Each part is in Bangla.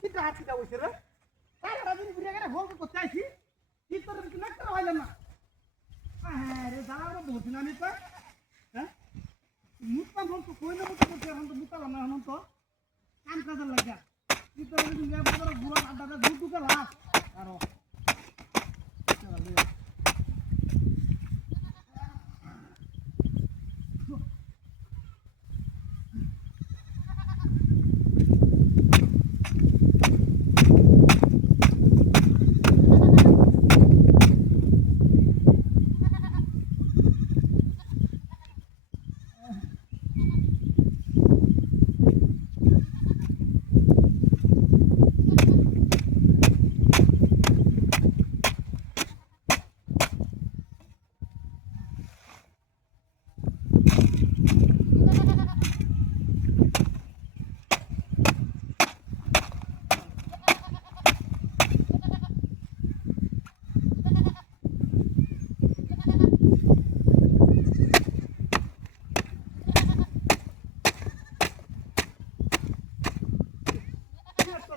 কিন্তু হাতিটা বসে রে সারাটা দিন ঘুরে গেলে ভোগ করতে আইছি কি তোর কিছু না করা হইলাম না হ্যাঁ রে দাঁড়া বলছি না আমি তো হ্যাঁ মুখটা বল তো কই না মুখ করছে এখন তো মুখলাম না এখন তো কাম কাজের লাগা কি তোর বুড়ো আড্ডাটা দুধ দুকে লাস আরো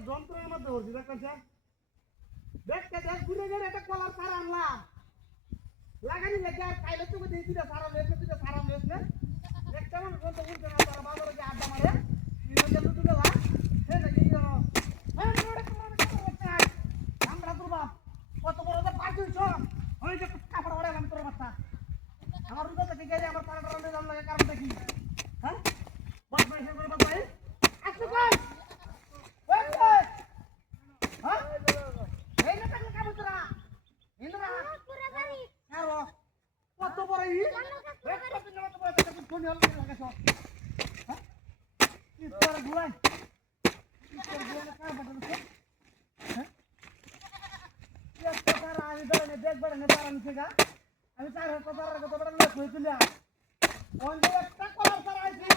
যন্ত্রের মধ্যে হচ্ছে দেখতেছে দেখতে দেখ ঘুরে গেলে একটা কলার সারা আনলাম লাগানি লেগে আর খাইলে তুমি দিয়ে দিলে সারা লেগলে দিলে সারা লেগলে দেখতে আমার বলতে বলতে না তারা বাজারে যে আড্ডা মারে নিয়ে দুটো লাখ সে নাকি আমরা তোর বাপ কত বড় পাঁচ ওই যে কাপড় ওড়ালাম তোর বাচ্চা আমার রুদা থেকে গেলে আমার পাড়া টাড়া দাম লাগে কারণটা কি হ্যাঁ বাপ ভাই সে বাপ ভাই আসো কই কত বড় ই একটা দিন মত বড় একটা ফোন হল লাগাছো হ্যাঁ কি তোর গুলাই কি তোর গুলাই না কার বাটন হ্যাঁ ये तो सारा আমি ধরে দেখব না তার আমি থেকে আমি তার কত বড় লোক হইছিলা অন্ধ একটা কলার সারা আইছি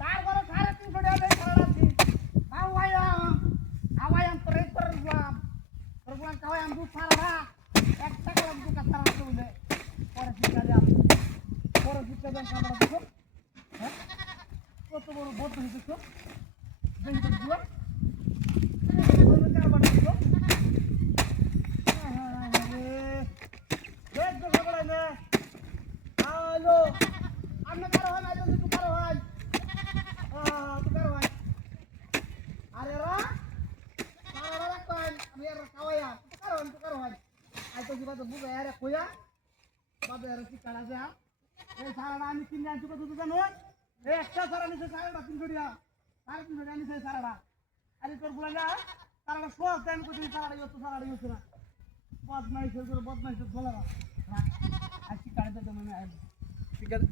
তার ঘরে 350 টাকা দেই সারা আছি আওয়ায়াম তোরে করলাম করলাম কাওয়ায়াম দু সারা একটা কলার দু কাটা রাখতে বলে পরে শিক্ষা দাও পরে শিক্ষা দাও খাবার দেখো হ্যাঁ কত বড় বড় হইছো দেই দিও বলে কাবার দেখো দেখ তো খবর না হ্যালো আপনি কারো হয় না তো কারো হয় তো কারো হয় আরে রা কারো রা কোন আমি আর কাওয়া তো কারো হয় আই তো জিবা তো বুঝা আরে কইয়া বাবা আর কি কারা যা এই সারাটা আমি কিনে আনছি কত জানো এই একটা সারা নিছে সারাটা 300 টাকা সারা 300 টাকা নিছে সারাটা আরে তোর বলা না সারাটা সব টাইম কত সারাটা ইতো সারাটা ইতো না বদমাইশ করে বদমাইশ বলা না আজকে কারে তো মনে হয় ঠিক আছে